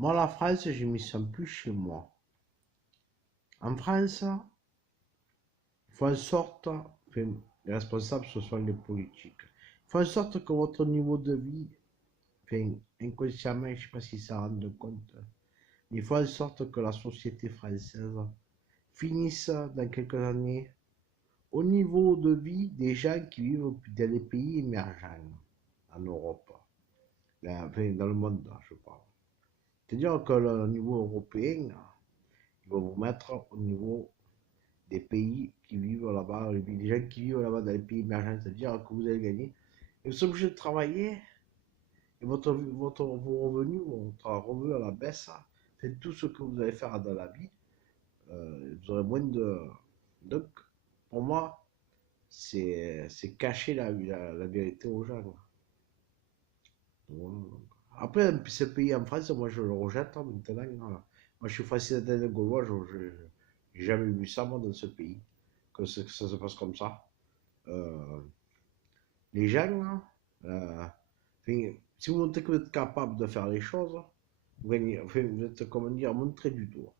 Moi, la France, je m'y sens plus chez moi. En France, il faut en sorte, enfin, les responsables, ce sont les politiques. Il faut en sorte que votre niveau de vie, enfin, inconsciemment, je ne sais pas si ça rend compte, mais il faut en sorte que la société française finisse dans quelques années au niveau de vie des gens qui vivent dans les pays émergents en Europe, enfin, dans le monde, je parle. C'est-à-dire que le niveau européen, il va vous mettre au niveau des pays qui vivent là-bas, les gens qui vivent là-bas dans les pays émergents, c'est-à-dire que vous allez gagner. Et vous êtes obligé de travailler, et vos revenus vont revenus à la baisse. Faites tout ce que vous allez faire dans la vie, vous aurez moins de. Donc, pour moi, c'est cacher la vérité aux gens. Voilà. Après, ce pays en France, moi je le rejette maintenant. Moi je suis français de Gaulois, je n'ai jamais vu ça moi dans ce pays, que ça se passe comme ça. Euh, les gens, là, enfin, si vous montrez que vous êtes capable de faire les choses, vous gagnez, enfin, vous êtes, comment dire, montré du doigt.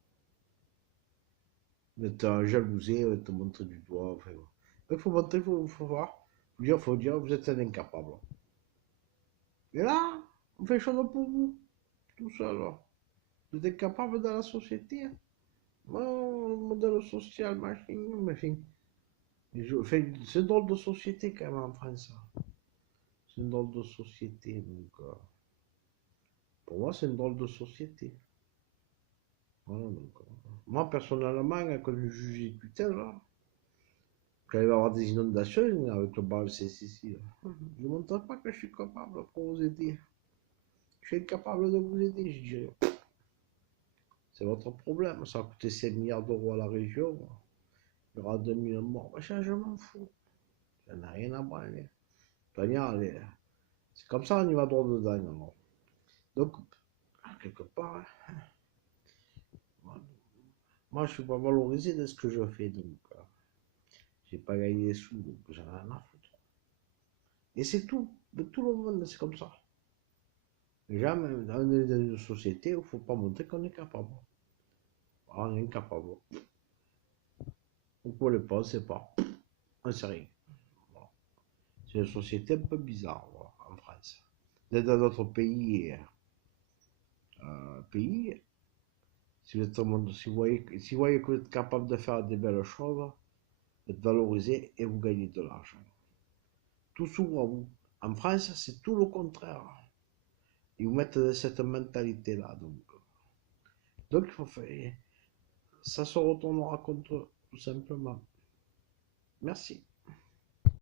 Vous êtes jalousé, vous êtes montré du doigt. Enfin, donc il faut montrer, faut voir, faut dire, vous êtes un incapable. Et là, on fait les choses pour vous, tout seul. Vous êtes incapable dans la société. Bon, le modèle social, machin, mais enfin, c'est une drôle de société quand même en France. C'est une drôle de société, donc pour moi c'est une drôle de société. Voilà, donc, moi personnellement, quand je juge les tutelles, là, quand il va y avoir des inondations avec le bal CCC, je ne montre pas que je suis capable pour vous aider. Je suis incapable de vous aider, je dirais. C'est votre problème, ça a coûté 5 milliards d'euros à la région. Il y aura 2000 morts. Machin, je m'en fous. Ça n'a rien à branler. C'est comme ça, on y va droit dedans. Alors. Donc, quelque part, moi, je suis pas valorisé de ce que je fais. Donc, j'ai pas gagné des sous, donc j'en ai rien à foutre. Et c'est tout. De tout le monde, c'est comme ça. Jamais dans une société où il ne faut pas montrer qu'on est capable. On est incapable. Pourquoi le pas, on ne sait pas. On ne sait rien. Voilà. C'est une société un peu bizarre, voilà, en France. Dans d'autres pays, si vous, êtes, si vous voyez que vous êtes capable de faire des belles choses, vous êtes valorisé et vous gagnez de l'argent. Tout s'ouvre à vous. En France, c'est tout le contraire. Ils vous mettent cette mentalité-là. Donc il faut faire. Ça se retournera contre eux, tout simplement. Merci.